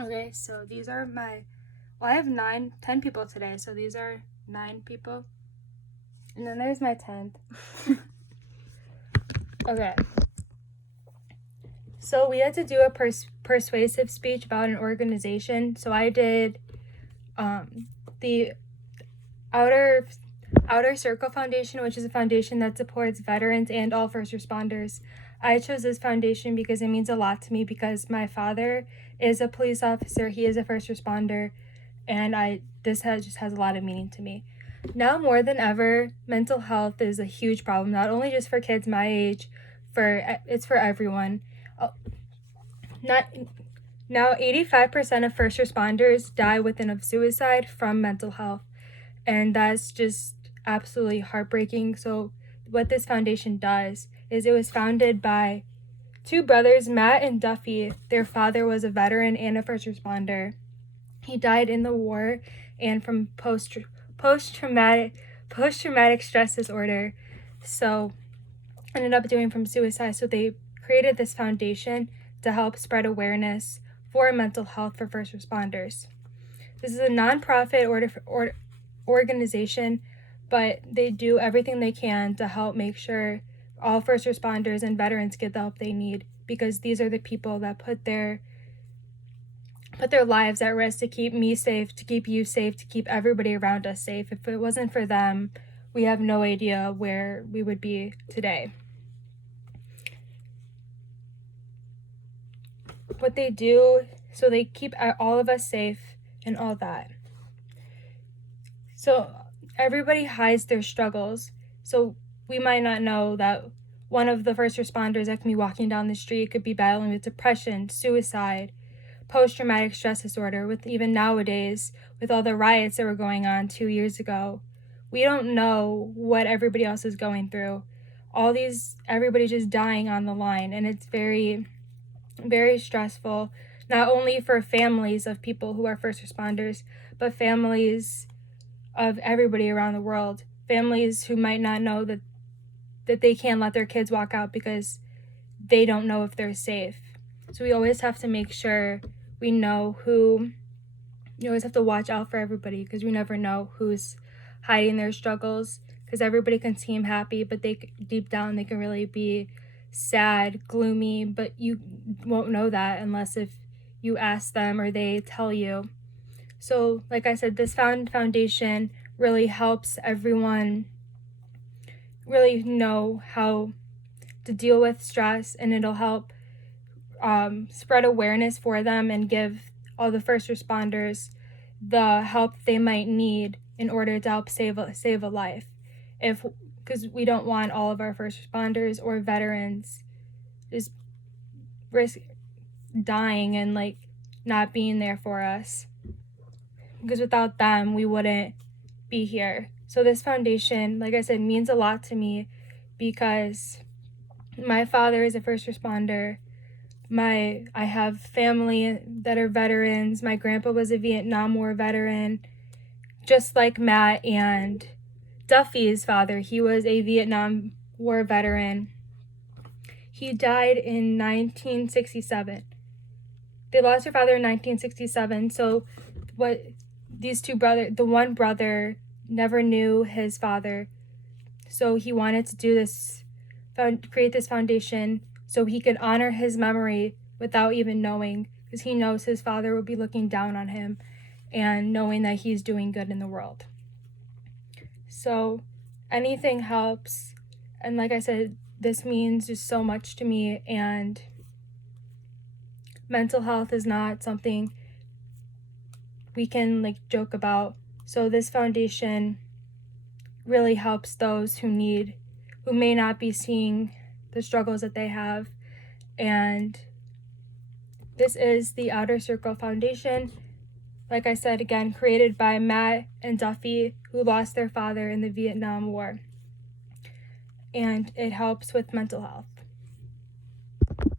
Okay, so these are I have 10 people today, so these are 9 people. And then there's my 10th. Okay. So we had to do a persuasive speech about an organization. So I did the Outer Circle Foundation, which is a foundation that supports veterans and all first responders. I chose this foundation because it means a lot to me, because my father is a police officer, he is a first responder, and this just has a lot of meaning to me. Now more than ever, mental health is a huge problem, not only just for kids my age, it's for everyone. Now 85% of first responders die within of suicide from mental health, and that's just absolutely heartbreaking. So what this foundation does is, it was founded by 2 brothers, Matt and Duffy. Their father was a veteran and a first responder. He died in the war and from post-traumatic stress disorder. So ended up doing from suicide. So they created this foundation to help spread awareness for mental health for first responders. This is a nonprofit organization, but they do everything they can to help make sure all first responders and veterans get the help they need, because these are the people that put their lives at risk to keep me safe, to keep you safe, to keep everybody around us safe. If it wasn't for them, we have no idea where we would be today. What they do, so they keep all of us safe and all that. So everybody hides their struggles. So we might not know that one of the first responders that can be walking down the street could be battling with depression, suicide, post-traumatic stress disorder. With even nowadays, with all the riots that were going on 2 years ago, we don't know what everybody else is going through. Everybody's just dying on the line, and it's very, very stressful, not only for families of people who are first responders, but families of everybody around the world. Families who might not know that they can't let their kids walk out because they don't know if they're safe. So we always have to make sure we know you always have to watch out for everybody, because we never know who's hiding their struggles, because everybody can seem happy, but deep down they can really be sad, gloomy, but you won't know that unless if you ask them or they tell you. So like I said, this foundation really helps everyone really know how to deal with stress, and it'll help spread awareness for them and give all the first responders the help they might need in order to help save a life. Because we don't want all of our first responders or veterans just risk dying and not being there for us, because without them we wouldn't be here. So this foundation, like I said, means a lot to me, because my father is a first responder. I have family that are veterans. My grandpa was a Vietnam War veteran, just like Matt and Duffy's father. He was a Vietnam War veteran. He died in 1967. They lost their father in 1967. So the one brother never knew his father. So he wanted to create this foundation so he could honor his memory without even knowing, because he knows his father will be looking down on him and knowing that he's doing good in the world. So anything helps. And like I said, this means just so much to me, and mental health is not something we can joke about. So this foundation really helps those who may not be seeing the struggles that they have. And this is the Outer Circle Foundation. Like I said, again, created by Matt and Duffy, who lost their father in the Vietnam War. And it helps with mental health.